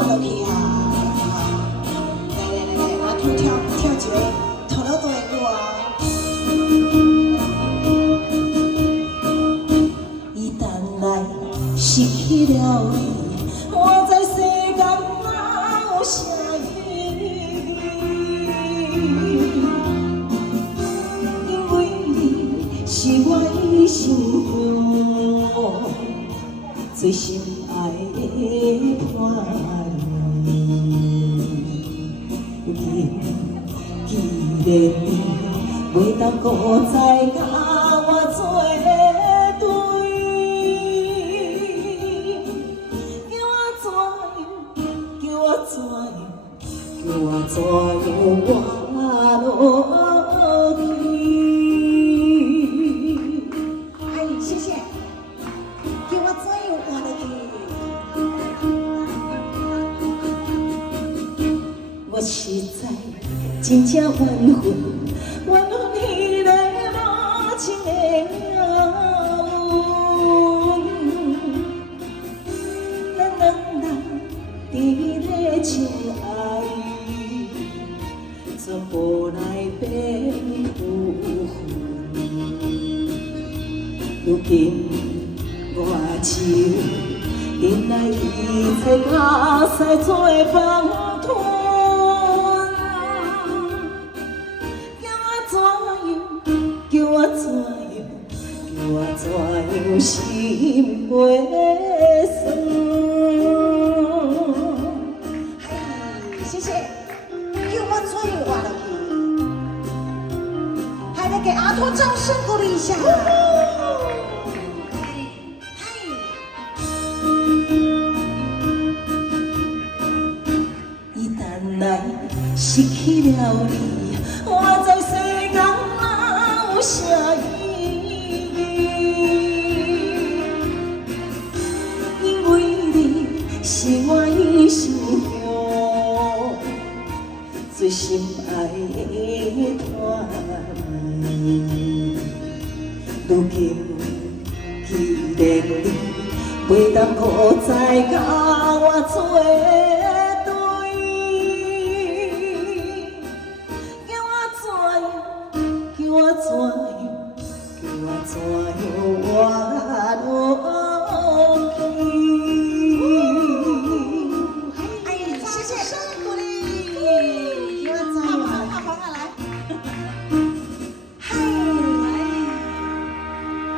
换落去啊！来，阿兔跳一个，头脑都会过啊！一旦来失去了你，我在世间哪有啥意义？因为你是我的心中最心爱的伴侣。既然你袂当搁再甲我作对，叫我怎样活落去？爱你，谢谢。叫我怎样活落去？我实在真正怨恨迄个无情的命运。咱两人伫咧情爱，全部来变有份。如今我只忍耐一切甲使做放吞。叫我怎样心袂酸？嘿，谢谢。叫我怎样活落去？还得给阿托掌声鼓励一下。一旦来失去了你，我在世间哪有啥意义？因为你是我的心中最心爱的伴侣。如今既然你袂当搁再甲我作